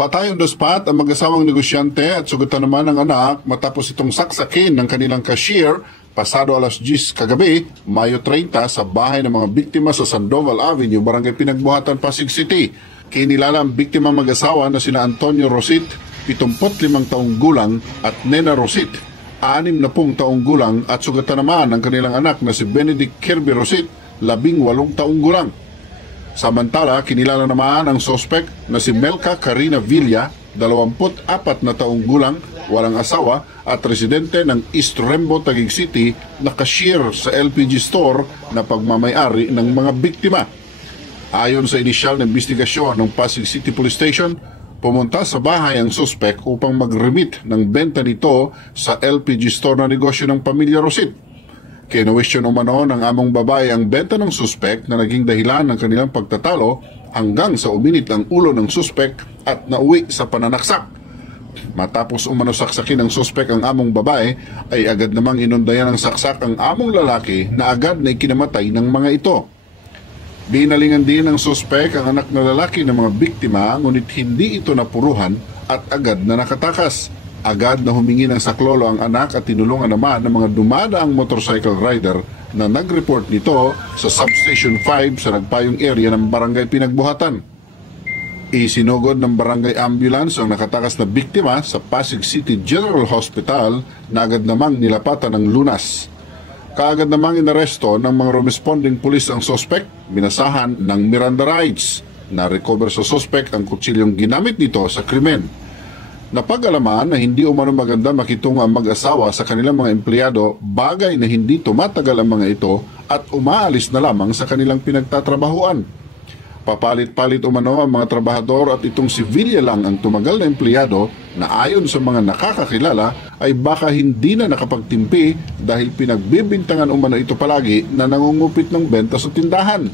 Patay on the spot ang mag-asawang negosyante at sugatan naman ng anak matapos itong saksakin ng kanilang cashier pasado alas 10 kagabi, Mayo 30 sa bahay ng mga biktima sa Sandoval Avenue, Barangay Pinagbuhatan, Pasig City. Kinilala ang biktima mag-asawa na sina Antonio Rosit, 75 taong gulang, at Nena Rosit, 60 taong gulang, at sugatan naman ang kanilang anak na si Benedict Kirby Rosit, 18 taong gulang. Samantala, kinilala naman ang sospek na si Melka Karina Villa, 24 na taong gulang, walang asawa at residente ng East Rembo, Taguig City na cashier sa LPG store na pagmamayari ng mga biktima. Ayon sa inisyal na investigasyon ng Pasig City Police Station, pumunta sa bahay ang sospek upang mag-remit ng benta nito sa LPG store na negosyo ng pamilya Rosit. Kinuwestiyon umano ng among babae ang benta ng suspek na naging dahilan ng kanilang pagtatalo hanggang sa uminit ang ulo ng suspek at nauwi sa pananaksak. Matapos umano saksakin ng suspek ang among babae, ay agad namang inundayan ng saksak ang among lalaki na agad na ikinamatay ng mga ito. Binalingan din ng suspek ang anak na lalaki ng mga biktima, ngunit hindi ito napuruhan at agad na nakatakas. Agad na humingi ng saklolo ang anak at tinulungan naman ng mga dumadaang motorcycle rider na nag-report nito sa Substation 5 sa nagpayong area ng Barangay Pinagbuhatan. Isinugod ng barangay ambulance ang nakatakas na biktima sa Pasig City General Hospital na agad namang nilapatan ng lunas. Kaagad namang inaresto ng mga responding police ang suspect, binasahan ng Miranda rights. Na-recover sa suspect ang kutsilyong ginamit nito sa krimen. Napag-alaman na hindi umano maganda makitungo ang mag-asawa sa kanilang mga empleyado, bagay na hindi tumatagal ang mga ito at umaalis na lamang sa kanilang pinagtatrabahuan. Papalit-palit umano ang mga trabahador at itong si Villa lang ang tumagal na empleyado na ayon sa mga nakakakilala ay baka hindi na nakapagtimpi dahil pinagbibintangan umano ito palagi na nangungupit ng benta sa tindahan.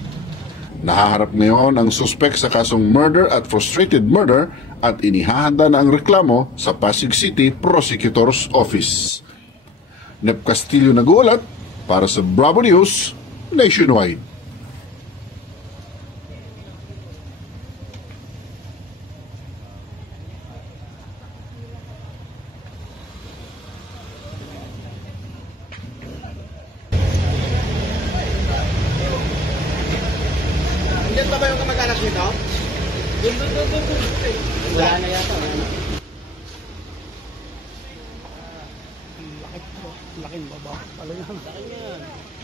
Nahaharap ngayon ang suspek sa kasong murder at frustrated murder at inihahanda na ang reklamo sa Pasig City Prosecutor's Office. Nep Castillo nag-uulat para sa Bravo News Nationwide. Diyan ba yung kamag-anak nito? Doon. Wala na yata. Laking baba. Pala yan.